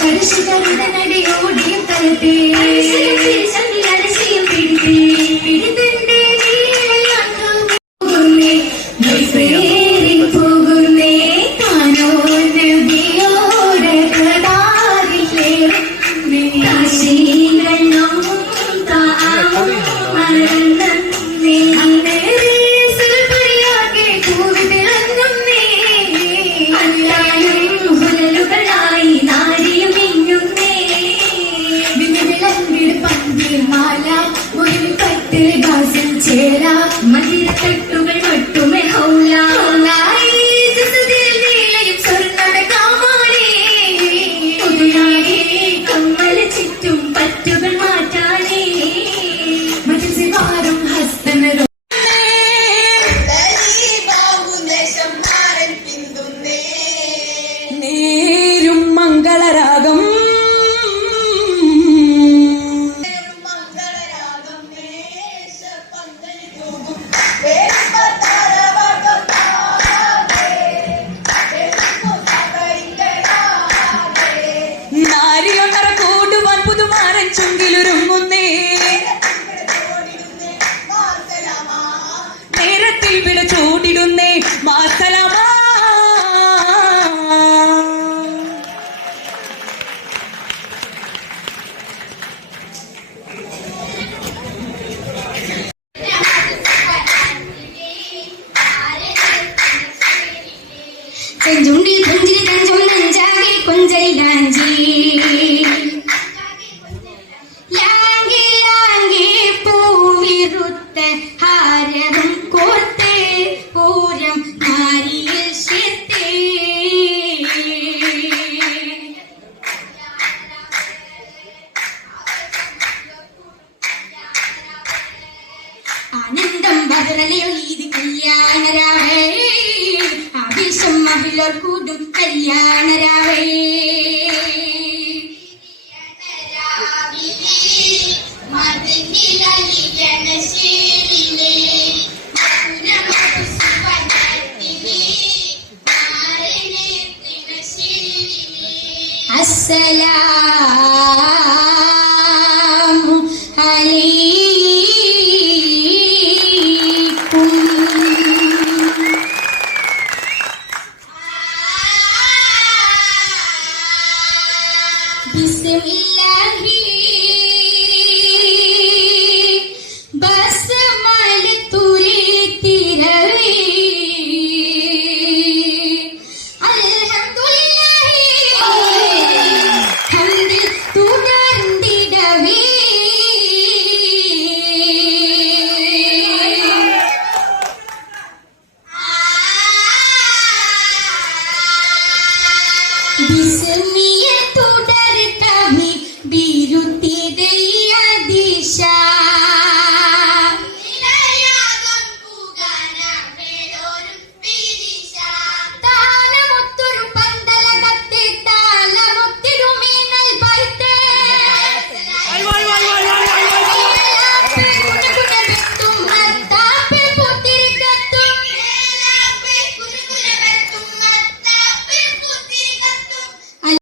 பரிசு தந்த நடிகோடி தந்தே ബൈബിൾ ചൂടിടുന്നേ മാസലമാ. ചെഞ്ചുണ്ടി തുഞ്ചിരി തഞ്ചും നെഞ്ചാകി കൊഞ്ചൈ ലാഞ്ചി. ലാങ്കി ലാങ്കി പൂവിരുത്ത ഹാരതും കോർത്ത കരളിൽ ഇത് കല്യാണരാവേ. ആവേശം മഹിളർ കൂടും കല്യാണരാവേ. السلام بسم الله